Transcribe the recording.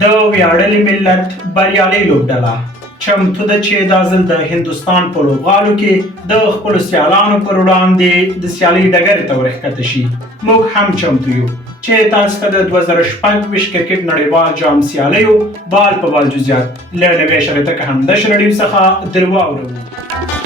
د ویاړلي ملت بریالۍ لوبډله چمتو ده چې دا ځل د هندوستان په لوبغالو کې د خپلو سیالانو پر وړاندې د سیالۍ ډګرې ته ورښکته شي. موږ هم چمتو یو چې تاسو ته د 2026 کرکټ نړیوال جام سیالیو بال په بال جزئیات له نوې شریته که هم د شرړیو څخه در واورو.